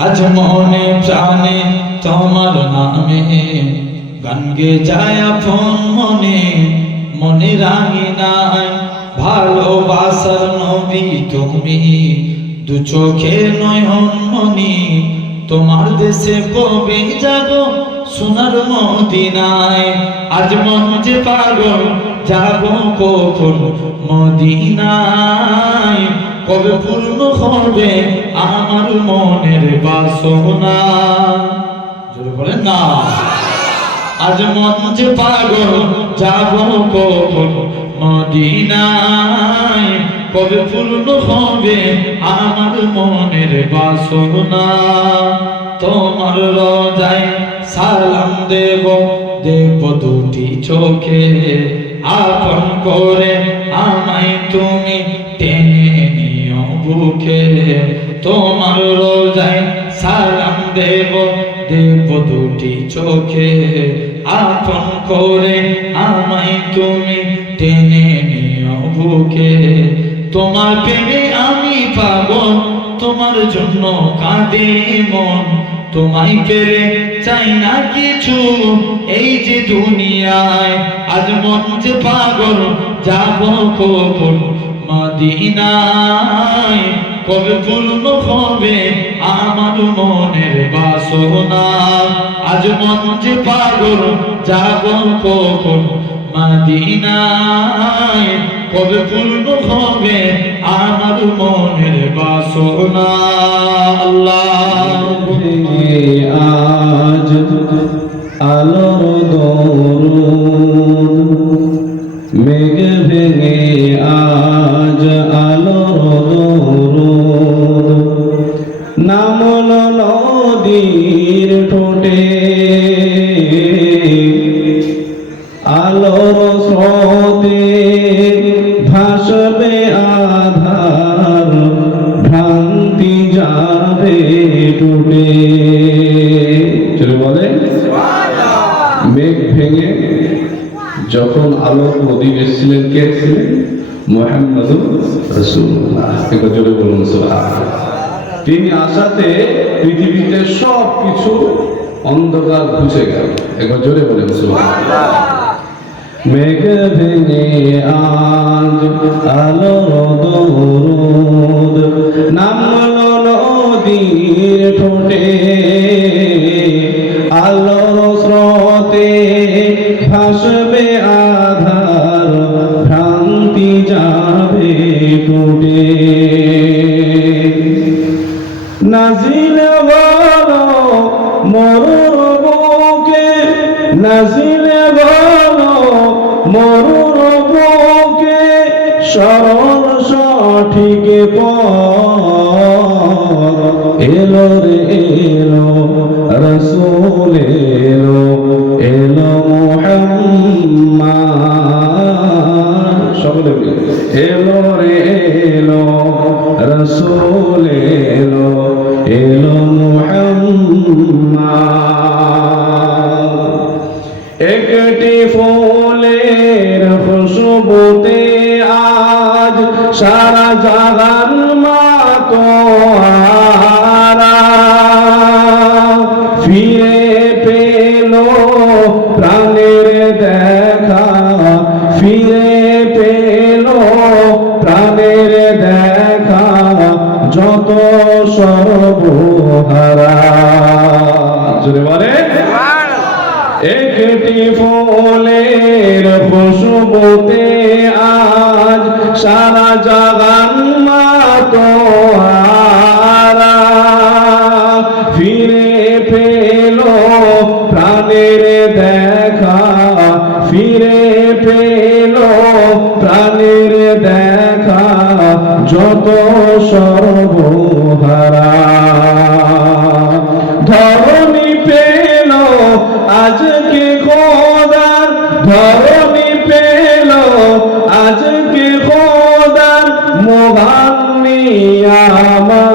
আজ মনে প্রাণে তোমার নামে গান গে যায় ফোন মনে মনে রাঙি নাই ভালোবাসার নবী তুমি দু চোখের নয়ন মনি তোমার দেশে কবে যাব সোনার মদিনায় আজ মন যে পাগল যাব কখন মদিনায় কবে পূর্ণ হবে আমার মনের বাসনা। জোরে বলেন না। আজ মন যে পাগল, যাব কখন মদিনায়? কবে পূর্ণ হবে আমার মনের বাসনা? তোমার রোজায় সালাম দেব দেব দুটি চোখে। আপন করে বুকে তোমার রোজায় সালাম দেব দেব দুটি চোখে। আপন করে আমায় তুমি টেনে নিও বুকে। তোমার প্রেমে আমি পাগল তোমার জন্য কাঁদে মন। তোমায় পেলে চাই না কিছু, এই যে দুনিয়ায়। আজ মন যে পাগল, যাব কখন মদিনায় কবে পূর্ণ হবে আমার মনের বাসনা। আজ মন যে পাগল যাব কখন? মদিনায় কবে পূর্ণ হবে আমার মনের বাসনা। আল্লাহ। আজ আলোর ভাসবে আধার, ভ্রান্তি যাবে টুটে চলে বলে, মেঘ ভেঙে যখন আলোর নদী এসেছিলেন কে ছিলেন মোহাম্মদ রসুল্লাহ একবার জোরে বলুন। তিনি আসাতে পৃথিবীতে সব কিছু অন্ধকার ঘুষে গেল একবার জোরে বলেন, সুবহানাল্লাহ। মেঘ ভেঙে আজ আলোর দরুদ, নামল নদীর ঠোঁটে। আলোর স্রোতে ভাসবে আধার, ভ্রান্তি যাবে টুটে। নাজিল বলো মরুর বুকে, নাজিল মরুর বুকে সরল সঠিক এলো রে, এলো, রসুল, এলো এলো মোহাম্মদ সকলে। এলো রে, এলো, রসুল সারা জাগান দেখা ফিরে পেল প্রাণের দেখা, যত সর্বহারা। ধরণী পেল আজকে খোদার, ধরণী পেল আজকে খোদার মোহান্নি আমার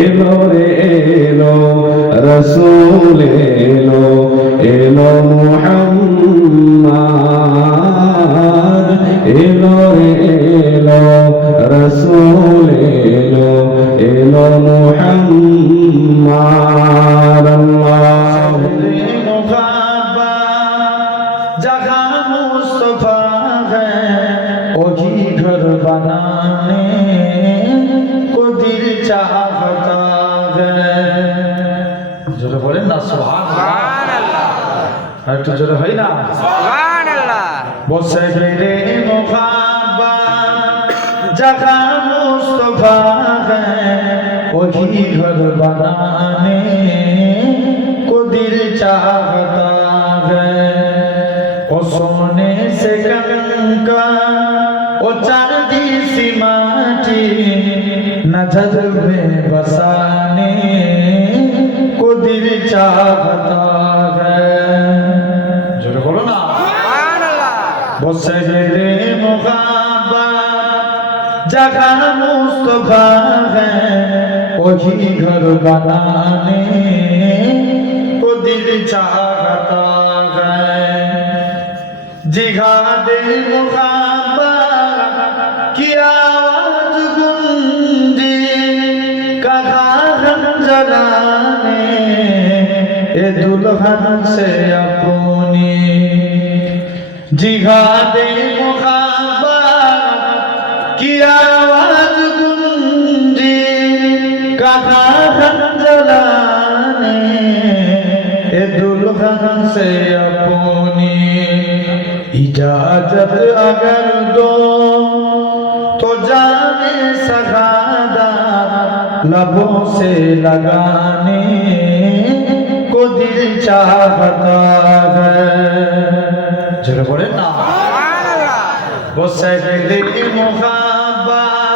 এলো রে রসুল এলো এলো মোহাম্মদ এলো একটু জোরে হয় না বসে গেলে মোহাম্মা जगह मुस्तफा है वही घर बनाने को दिल चाहता है ओ सोने से कंका ओ चांदी सी माटी नजर में बसाने को दिल चाहता বসে গেলে মোহাম্মা जगह मुस्तफा है वही घर बनाने को दिल चाहता है जिहादे मुहाबा की आवाज गुंजी कहा हम जलाने ए दुल्हन से अपनी जिहादे कहा हम जलाने ए दुल्हन से अपनी इजाजत अगर दो तो जाने सगादा लबों से लगाने को दिल चाहता है जरा बोले ना वो सहले मुहाबत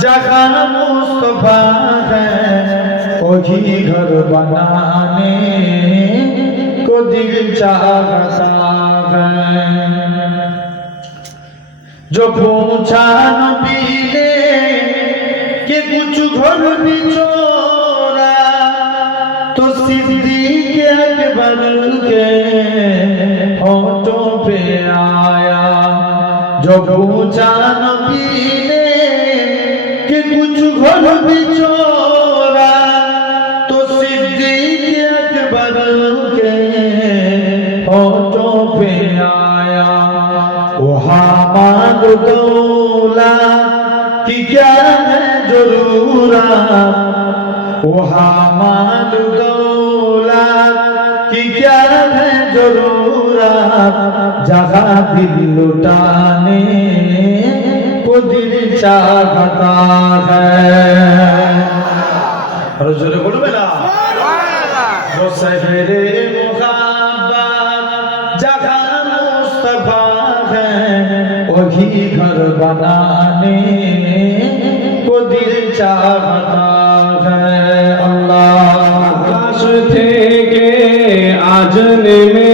जगह मुस्तफा है वही घर बनाने को दिल चाहता है जो पूछा नबी ने कि कुछ घर भी चोरा तो सिद्दीक अकबर के होठों पे आया जो पूछा नबी दौला कि क्या है जरूरा वहाँ दौला कि क्या है जरूरा जगह दिल लुटाने वो दिल चाहता है और जोरे बोलो मेरा वो सहरे वही घर बनाने को दिल चाहता है अल्लाह आकाश थे के आज में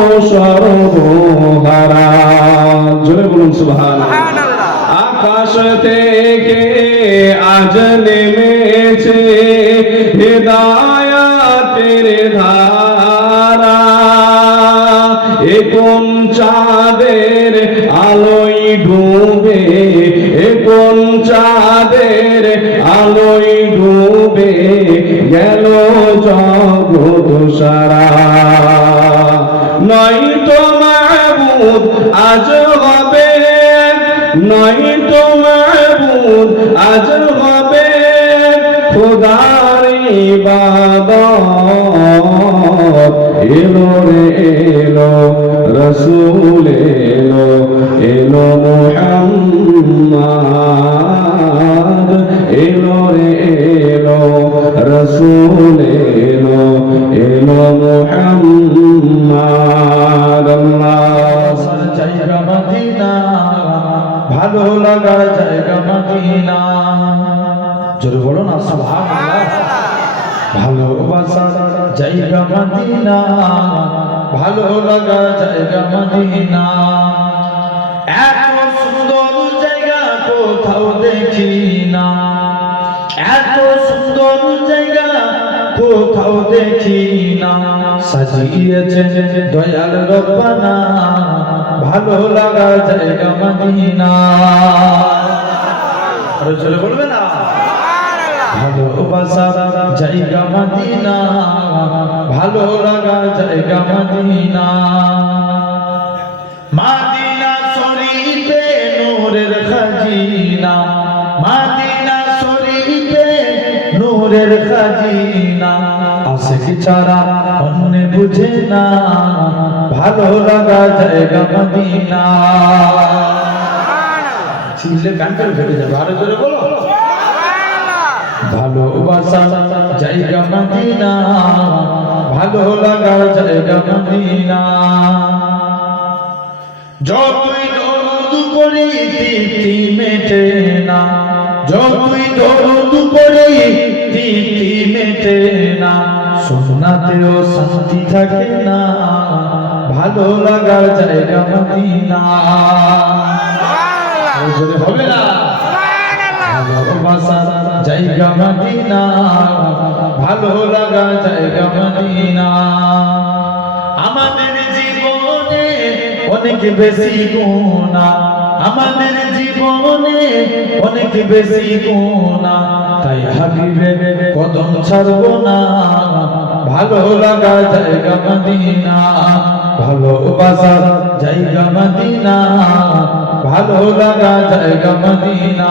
যত সর্বহারা জোরে বলুন সুবহান আকাশ থেকে আজ নেমেছে? হেদায়াতের ধারা। এ কোন চাঁদের আলোয় ডুবে এ কোন চাঁদের আলোয় ডুবে গেল জগৎ সারা। নয় তো মাহবুদ আজ হবে। নয় তো মাহবুদ আজ হবে। খোদার ইবাদত এলো রে এলো, রসুল এলো এলো মোহাম্মদ। মদিনা। এত সুন্দর জায়গা কোথাও দেখি না এত সুন্দর জায়গা কোথাও দেখি না সাজিয়েছে দয়াল রব্বানা, ভালো লাগার জায়গা মদিনা। আরও চলে বলবে না? ভালোবাসা জায়গা মদিনা, ভালো লাগা জায়গা মদিনা। মাদিনা শরীফে নূরের খাজিনা। মাদিনা শরীফে নূরের খাজিনা। আশিক না, ভালো লাগা জায়গা মদিনা। চিল্লে প্যান্টের ফেটে যাবে, আরও জোরে বলো। ভালোবাসা জায়গা মদিনা। ভালো লাগার জায়গা মদিনা। যতই দরুদ পড়ি তৃপ্তি মেটে না। যতই দরুদ পড়ি তৃপ্তি মেটে না। সোনাতেও শান্তি থাকে না, ভালো লাগার জায়গা মদিনা। হবে না। ভালোবাসা জায়গা মদিনা, ভালো লাগা জায়গা মদিনা। অনেক বেশি গুণা। আমাদের জীবনে অনেক বেশি গুণা। তাই হাবিবে কদম ছাড়বো না। ভালো লাগা জায়গা মদিনা। ভালোবাসা জায়গা মদিনা। ভালো লাগা জায়গা মদিনা।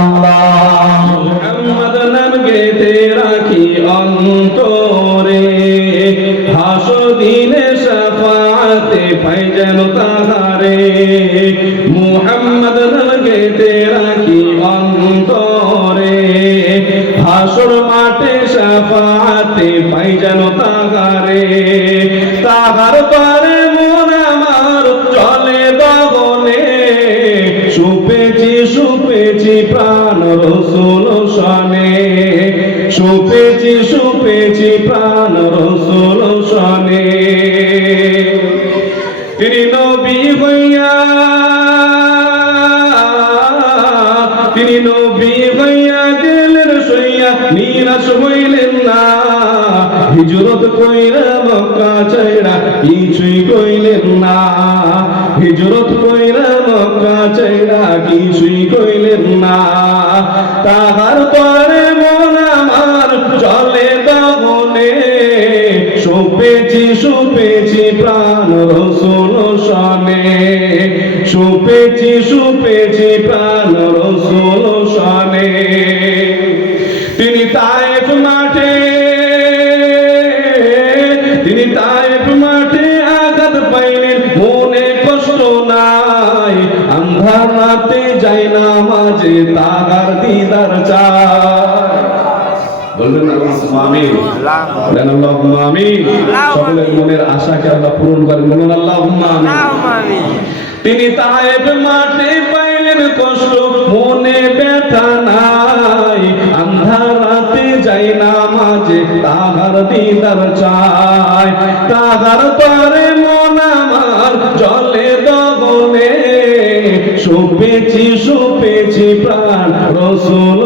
আল্লাহ মোহাম্মদ নাম গেতে রাখি অন্তরে। হাসো দিনে পাই যেন তাহারে। মুহাম্মদ লাগে তেরা কি অন্তরে। হাসর মাঠে সাফাতে পাই যেন তাহারে। তাহার পারে গেলেন সইয়া নিরাশ হইলেন না। হিজরত কইরা মক্কা চাইরা কিছুই কইলেন না। হিজরত কইরা মক্কা চাইরা কিছুই কইলেন না। তাহার পরে মন আমার চলে দমনে সুপেছি সুপেছি প্রাণ রসুল সনে সুপেছি সুপেছি প্রাণ বলেন আল্লাহুম্মা আমিন। সকলের মনের আশাকে আল্লাহ পূরণ করেন। বলুন আল্লাহুম্মা আমিন। তিনি তায়েব মাঠে পাইলেন কষ্ট মনে ব্যথা নাই। আন্ধার রাতে যাই না মাঝে তাহার দিদার চায় তাহার পরে মন আমার জলে দগনে সুপেছি সুপেছি প্রাণ রসুল